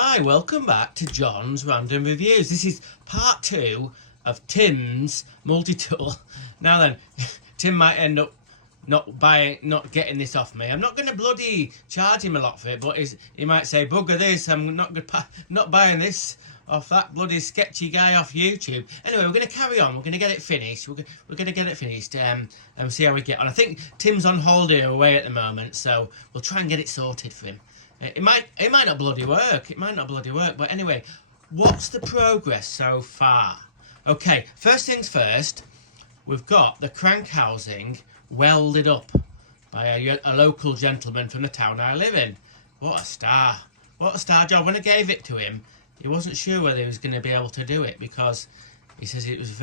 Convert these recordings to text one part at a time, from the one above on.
Hi, welcome back to John's Random Reviews. This is part 2 of Tim's multi-tool. Now then, Tim might end up not getting this off me. I'm not going to bloody charge him a lot for it, but he might say, bugger this, I'm not buying this off that bloody sketchy guy off YouTube. Anyway, we're going to carry on. We're going to get it finished. We're going to get it finished and see how we get on. I think Tim's on holiday away at the moment, so we'll try and get it sorted for him. It might not bloody work. It might not bloody work. But anyway, what's the progress so far? Okay, first things first, we've got the crank housing welded up by a local gentleman from the town I live in. What a star. What a star job. When I gave it to him, he wasn't sure whether he was going to be able to do it because he says it was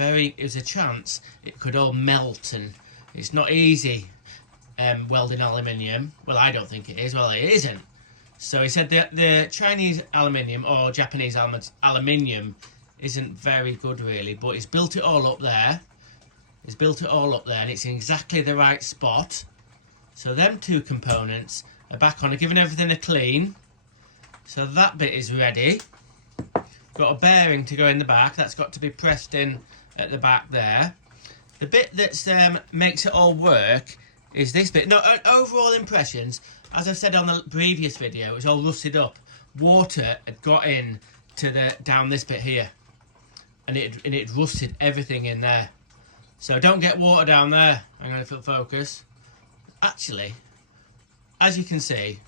a chance it could all melt and it's not easy welding aluminium. Well, I don't think it is. Well, it isn't. So he said the Chinese aluminium or Japanese aluminium isn't very good really, but he's built it all up there. He's built it all up there and it's in exactly the right spot. So them two components are back on. I've given everything a clean. So that bit is ready. Got a bearing to go in the back. That's got to be pressed in at the back there. The bit that makes it all work is this bit. No, overall impressions, as I've said on the previous video, it was all rusted up. Water had got in to down this bit here, and it rusted everything in there. So don't get water down there. I'm going to focus. Actually, as you can see,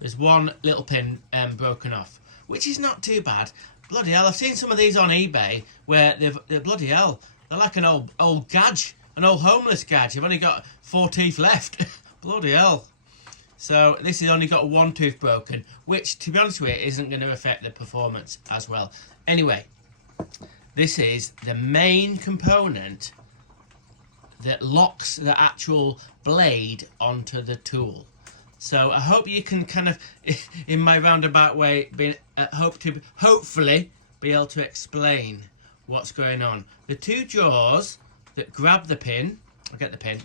there's one little pin broken off, which is not too bad. Bloody hell, I've seen some of these on eBay where they're bloody hell. They're like an old gadge, an old homeless gadge. You've only got 4 teeth left. Bloody hell. So this has only got 1 tooth broken, which, to be honest with you, isn't going to affect the performance as well. Anyway, this is the main component that locks the actual blade onto the tool. So I hope you can kind of, in my roundabout way, hopefully be able to explain what's going on. The 2 jaws that grab the pin, I'll get the pin.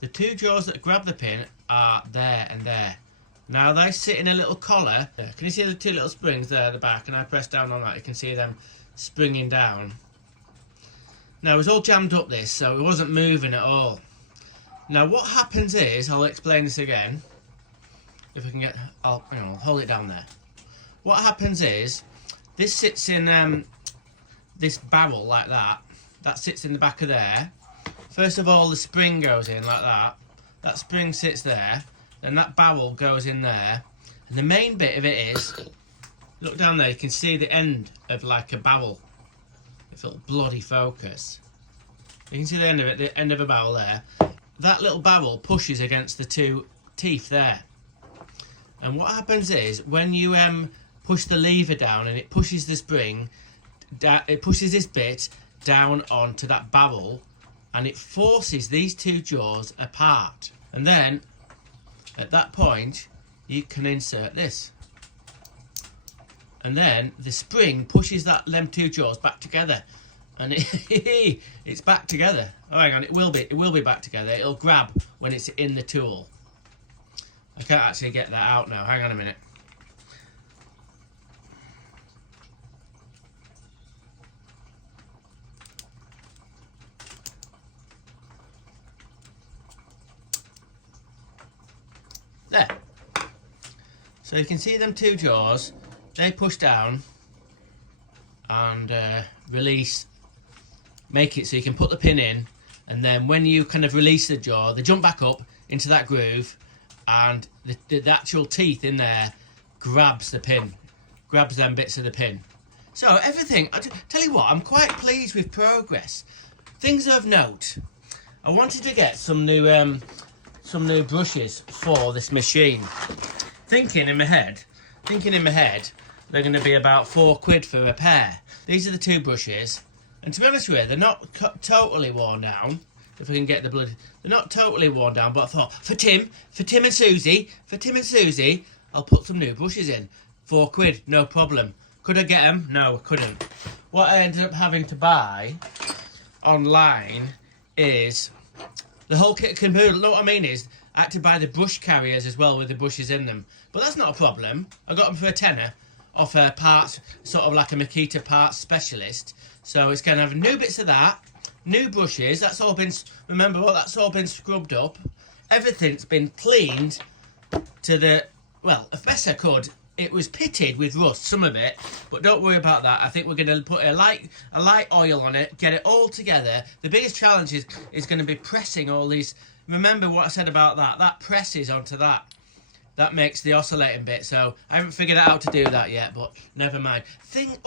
The 2 jaws that grab the pin are there and there. Now they sit in a little collar. Can you see the 2 little springs there at the back? And I press down on that, you can see them springing down. Now it was all jammed up this, so it wasn't moving at all. Now what happens is, I'll explain this again. If I can get, I'll hold it down there. What happens is, this sits in this barrel like that. That sits in the back of there. First of all, the spring goes in like that. That spring sits there. Then that barrel goes in there. And the main bit of it is, look down there, you can see the end of like a barrel. If it'll bloody focus. You can see the end of it, the end of a barrel there. That little barrel pushes against the 2 teeth there. And what happens is, when you push the lever down and it pushes the spring, it pushes this bit down onto that barrel, and it forces these 2 jaws apart. And then, at that point, you can insert this. And then the spring pushes them 2 jaws back together. And it's back together. Oh, hang on, it will be back together. It'll grab when it's in the tool. I can't actually get that out now. Hang on a minute. There. So you can see them 2 jaws. They push down and release. Make it so you can put the pin in, and then when you kind of release the jaw, they jump back up into that groove, and the actual teeth in there grabs the pin, grabs them bits of the pin. So everything, I tell you what, I'm quite pleased with progress. Things of note. I wanted to get some new brushes for this machine. Thinking in my head, they're going to be about £4 for a pair. These are the 2 brushes. And to be honest with you, they're not totally worn down. If I can get the blood, they're not totally worn down. But I thought, for Tim and Susie, I'll put some new brushes in. £4, no problem. Could I get them? No, I couldn't. What I ended up having to buy online is the whole kit and caboodle. Know what I mean is, I had to buy the brush carriers as well with the brushes in them. But that's not a problem. I got them for a tenner off a parts, sort of like a Makita parts specialist. So it's going to have new bits of that, new brushes. That's all been, remember, well, that's all been scrubbed up. Everything's been cleaned to the, well, as best I could. It was pitted with rust, some of it, but don't worry about that. I think we're going to put a light oil on it, get it all together. The biggest challenge is going to be pressing all these. Remember what I said about that? That presses onto that. That makes the oscillating bit. So I haven't figured out how to do that yet, but never mind.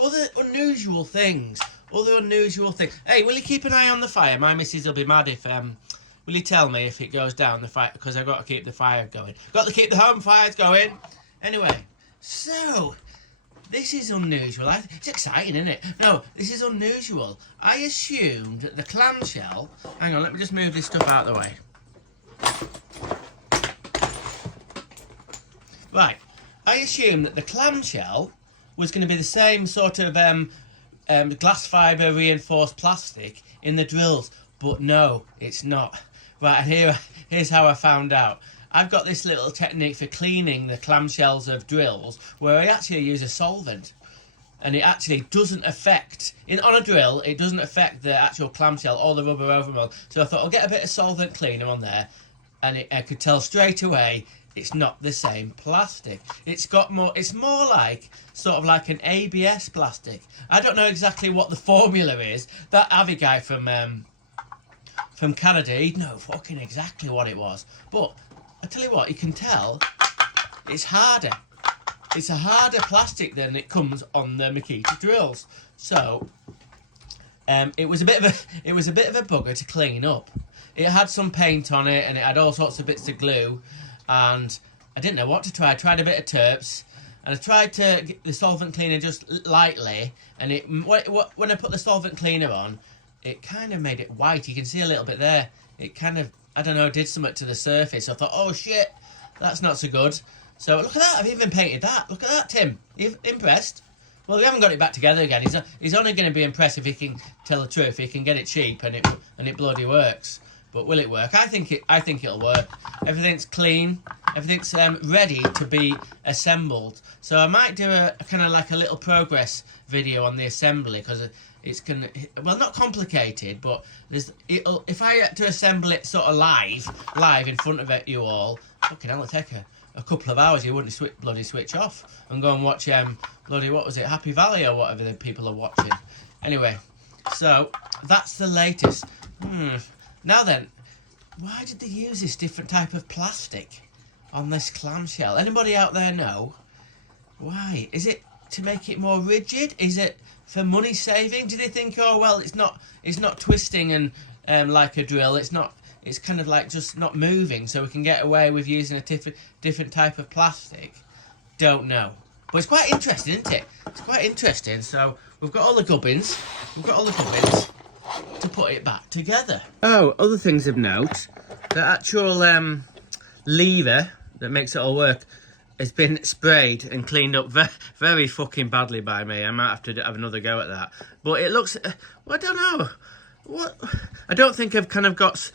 Other unusual things. Hey, will you keep an eye on the fire? My missus will be mad if will you tell me if it goes down the fire? Because I've got to keep the fire going. Got to keep the home fires going. Anyway. So, this is unusual. It's exciting, isn't it? No, this is unusual. I assumed that the clamshell... Hang on, let me just move this stuff out of the way. Right. I assumed that the clamshell was going to be the same sort of glass fibre reinforced plastic in the drills. But no, it's not. Right, and here's how I found out. I've got this little technique for cleaning the clamshells of drills where I actually use a solvent, and it actually doesn't affect, on a drill, it doesn't affect the actual clamshell or the rubber overmold. So I thought I'll get a bit of solvent cleaner on there, and I could tell straight away it's not the same plastic. It's more like, sort of like an ABS plastic. I don't know exactly what the formula is. That Avi guy from Canada, he'd know fucking exactly what it was. But I tell you what, you can tell it's harder. It's a harder plastic than it comes on the Makita drills. So it was a bit of a bugger to clean up. It had some paint on it, and it had all sorts of bits of glue, and I didn't know what to try. I tried a bit of terps, and I tried to get the solvent cleaner just lightly, and when I put the solvent cleaner on, it kind of made it white. You can see a little bit there. It kind of, I don't know, did something to the surface. I thought, oh shit, that's not so good. So look at that, I've even painted that. Look at that, Tim. You impressed? Well, we haven't got it back together again. He's only going to be impressed if he can tell the truth. He can get it cheap and it bloody works. But will it work? I think it'll work. Everything's clean. Everything's ready to be assembled. So I might do a kind of like a little progress video on the assembly, because it's well, not complicated, but if I had to assemble it sort of live in front of you all, fucking hell, it'd take a couple of hours. You wouldn't bloody switch off and go and watch bloody, what was it, Happy Valley or whatever the people are watching. Anyway, so that's the latest. Now then, why did they use this different type of plastic on this clamshell? Anybody out there know why? Is it to make it more rigid? Is it for money saving? Do they think, oh well, it's not twisting and like a drill, it's kind of like just not moving, so we can get away with using a different type of plastic? Don't know. But it's quite interesting, isn't it? It's quite interesting. So we've got all the gubbins. To put it back together. Oh, other things of note. The actual lever that makes it all work has been sprayed and cleaned up very fucking badly by me. I might have to have another go at that. But it looks, well, I don't know. I don't think I've kind of got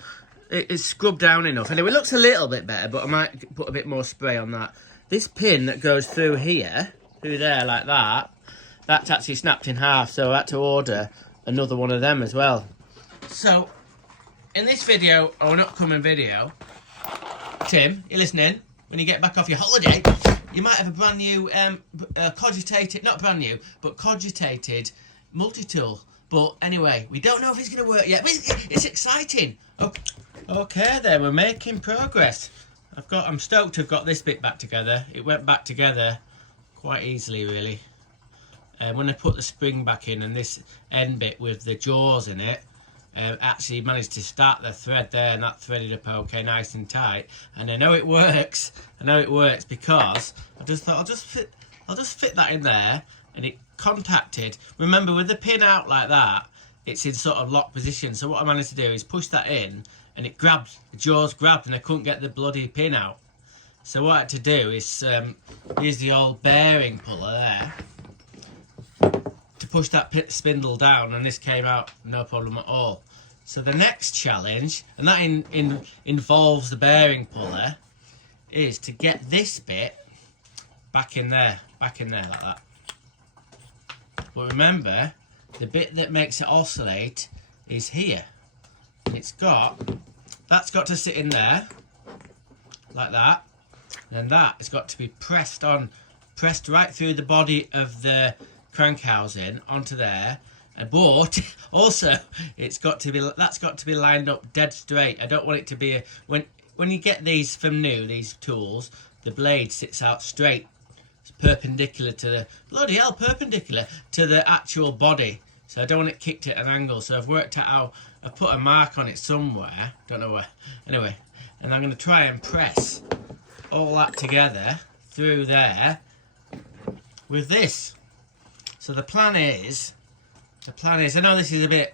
it's scrubbed down enough. Anyway, it looks a little bit better, but I might put a bit more spray on that. This pin that goes through here, through there like that, that's actually snapped in half, so I had to order another one of them as well. So, in this video, or an upcoming video, Tim, you listening? When you get back off your holiday, you might have a brand new, cogitated, not brand new, but cogitated multi-tool. But anyway, we don't know if it's going to work yet, but it's exciting. Okay then, we're making progress. I'm stoked to have got this bit back together. It went back together quite easily, really. When I put the spring back in, and this end bit with the jaws in it, actually managed to start the thread there, and that threaded up okay, nice and tight. And I know it works. Because I just thought I'll just fit that in there, and it contacted. Remember, with the pin out like that, it's in sort of lock position. So what I managed to do is push that in, and it grabbed. The jaws grabbed, and I couldn't get the bloody pin out. So what I had to do is use the old bearing puller there to push that spindle down, and this came out no problem at all. So the next challenge, and that involves the bearing puller, is to get this bit back in there like that. But remember, the bit that makes it oscillate is here. That's got to sit in there like that, and that has got to be pressed right through the body of the crank housing onto there. But also that's got to be lined up dead straight. I don't want it to be when you get these from new, these tools, the blade sits out straight. It's perpendicular to the perpendicular to the actual body. So I don't want it kicked at an angle. So I've worked out how I put a mark on it somewhere. Don't know where. Anyway, and I'm going to try and press all that together through there with this. So the plan is, I know this is a bit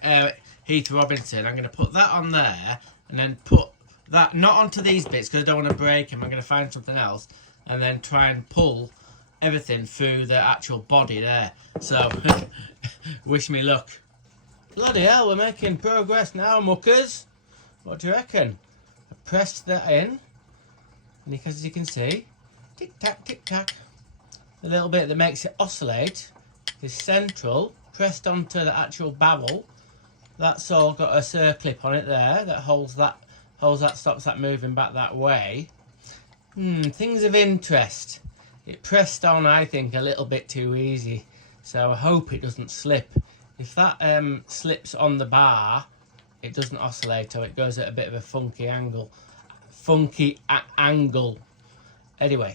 Heath Robinson. I'm going to put that on there and then put that not onto these bits because I don't want to break them. I'm going to find something else and then try and pull everything through the actual body there. So wish me luck. Bloody hell, we're making progress now, muckers. What do you reckon? I pressed that in, and as you can see, tick tack, tick tack. The little bit that makes it oscillate is central, pressed onto the actual barrel. That's all got a circlip on it there that holds that, stops that moving back that way. Things of interest. It pressed on, I think, a little bit too easy, so I hope it doesn't slip. If that slips on the bar, it doesn't oscillate, or it goes at a bit of a funky angle. Anyway,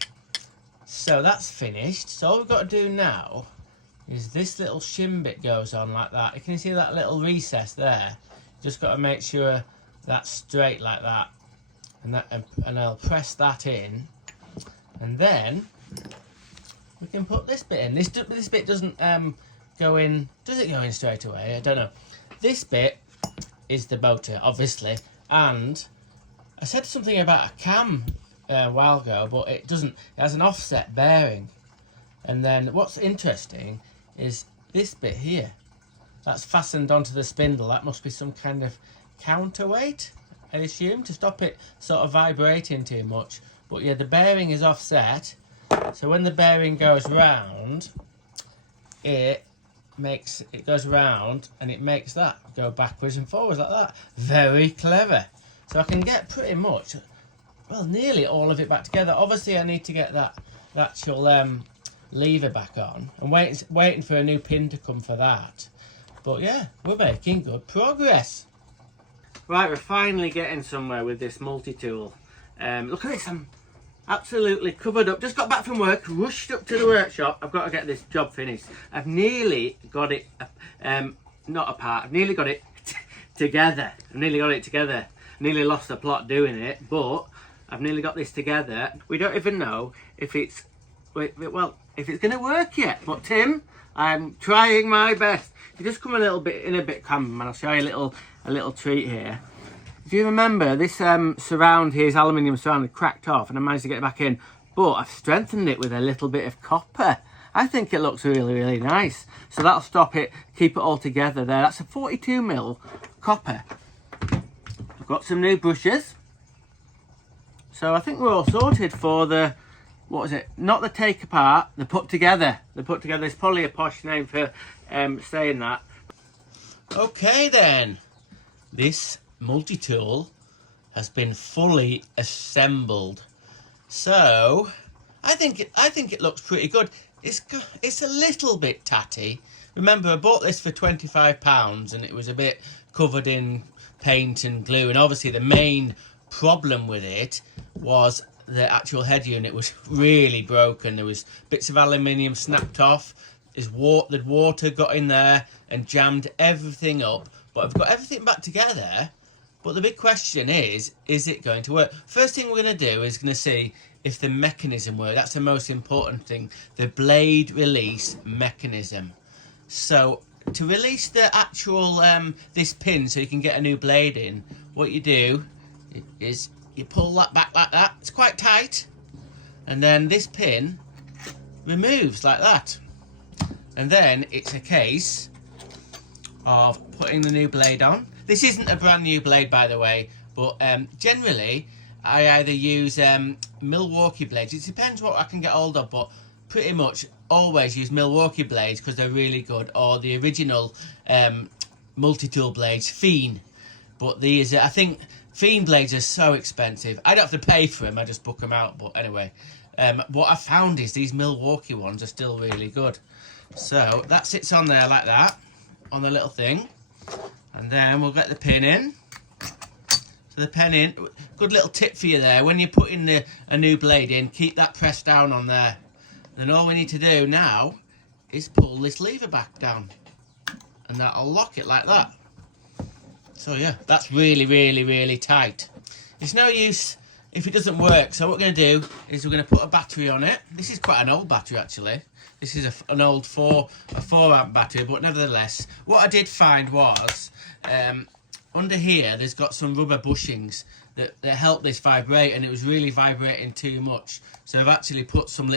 so that's finished. So all we've got to do now is this little shim bit goes on like that. You can see that little recess there. Just got to make sure that's straight like that, and I'll press that in, and then we can put this bit in. This bit doesn't go in. Does it go in straight away? I don't know. This bit is the motor, obviously, and I said something about a cam a while ago, but it doesn't. It has an offset bearing, and then what's interesting is this bit here. That's fastened onto the spindle. That must be some kind of counterweight, I assume, to stop it sort of vibrating too much. But yeah, the bearing is offset, so when the bearing goes round, it goes round and it makes that go backwards and forwards like that. Very clever. So I can get pretty much, well, nearly all of it back together. Obviously I need to get that actual lever back on. I'm waiting for a new pin to come for that. But yeah, we're making good progress. Right, we're finally getting somewhere with this multi-tool. Look at this, I'm absolutely covered up. Just got back from work, rushed up to the workshop. I've got to get this job finished. I've nearly got it, not apart, I've nearly got it together. Nearly lost the plot doing it, but I've nearly got this together. We don't even know if it's, well, if it's going to work yet. But Tim, I'm trying my best. You just come a bit calm, and I'll show you a little treat here. If you remember, this surround here, is aluminium surround, had cracked off, and I managed to get it back in. But I've strengthened it with a little bit of copper. I think it looks really, really nice. So that'll stop it, keep it all together there. That's a 42mm copper. I've got some new brushes. So I think we're all sorted for the, what is it? Not the take apart, the put together. The put together is probably a posh name for saying that. Okay then, this multi-tool has been fully assembled. So I think it looks pretty good. It's a little bit tatty. Remember, I bought this for £25 and it was a bit covered in paint and glue, and obviously the main problem with it was the actual head unit was really broken. There was bits of aluminium snapped off. The water got in there and jammed everything up. But I've got everything back together. But the big question is it going to work? First thing we're going to do is going to see if the mechanism works. That's the most important thing. The blade release mechanism. So to release the actual this pin so you can get a new blade in, what you do is you pull that back like that. It's quite tight. And then this pin removes like that. And then it's a case of putting the new blade on. This isn't a brand new blade, by the way, but generally I either use Milwaukee blades. It depends what I can get hold of, but pretty much always use Milwaukee blades because they're really good, or the original multi-tool blades, Fiend. But these, I think Fiend blades are so expensive. I don't have to pay for them, I just book them out. But anyway, what I found is these Milwaukee ones are still really good. So that sits on there like that, on the little thing. And then we'll get the pin in. So the pen in, good little tip for you there. When you're putting a new blade in, keep that pressed down on there. Then all we need to do now is pull this lever back down. And that'll lock it like that. So yeah, that's really, really, really tight. It's no use if it doesn't work. So what we're going to do is we're going to put a battery on it. This is quite an old battery actually. This is an old 4 amp battery, but nevertheless, what I did find was under here there's got some rubber bushings that help this vibrate, and it was really vibrating too much. So I've actually put some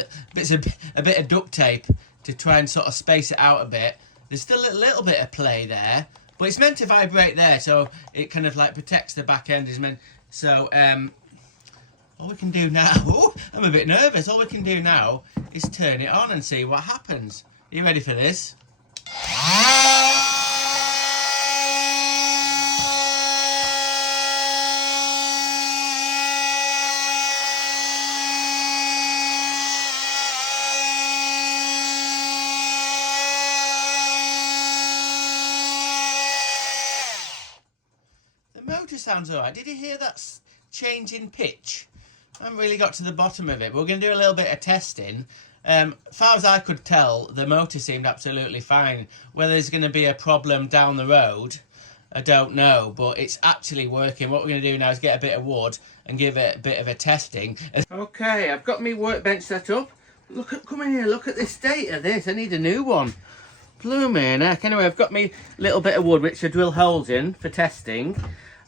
a bit of duct tape to try and sort of space it out a bit. There's still a little bit of play there, but it's meant to vibrate there, so it kind of like protects the back end. So all we can do now, oh, I'm a bit nervous. All we can do now is turn it on and see what happens. Are you ready for this? The motor sounds alright. Did you hear that change in pitch? I haven't really got to the bottom of it, but we're going to do a little bit of testing. As far as I could tell, the motor seemed absolutely fine. Whether there's going to be a problem down the road, I don't know, but it's actually working. What we're going to do now is get a bit of wood and give it a bit of a testing. Okay, I've got my workbench set up. Come in here, look at the state of this. I need a new one. Blooming heck. Anyway, I've got my little bit of wood which I drill holes in for testing.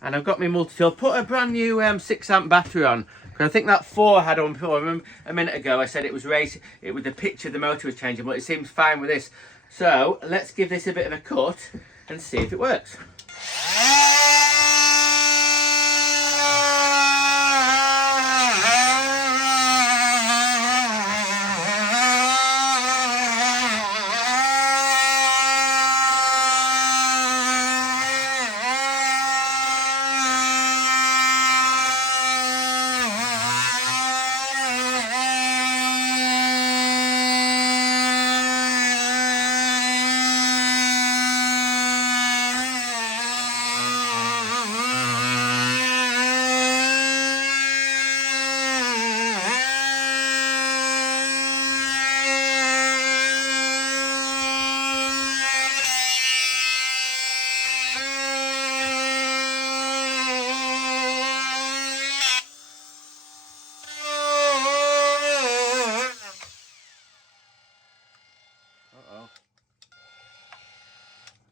And I've got my multi-tool. Put a brand new 6 amp battery on. I think that 4 I had on before. I remember a minute ago I said it was racing. It was the pitch of the motor was changing, but it seems fine with this. So let's give this a bit of a cut and see if it works.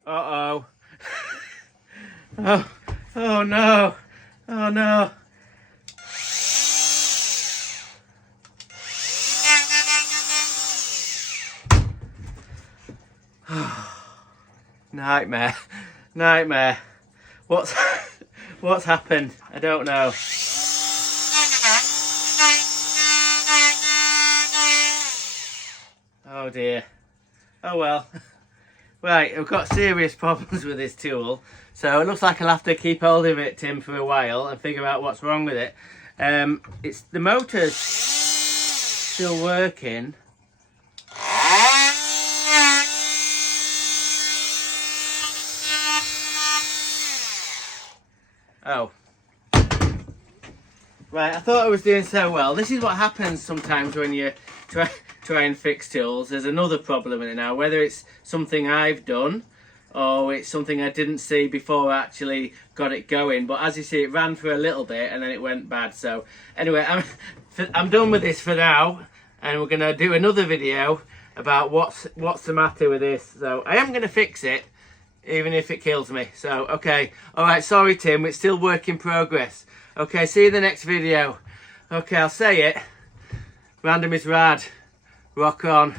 Uh-oh. Oh no. Oh no. Nightmare. Nightmare. What's happened? I don't know. Oh dear. Oh well. Right, I've got serious problems with this tool, so it looks like I'll have to keep hold of it, Tim, for a while and figure out what's wrong with it. It's the motor's still working. Oh. Right, I thought I was doing so well. This is what happens sometimes when you try and fix tools. There's another problem in it now, whether it's something I've done or it's something I didn't see before I actually got it going. But as you see, it ran for a little bit and then it went bad. So anyway, I'm done with this for now, and we're going to do another video about what's the matter with this. So I am going to fix it, even if it kills me. So okay, all right, sorry Tim, it's still work in progress. Okay, see you in the next video. Okay, I'll say it. Random is rad. Rock on.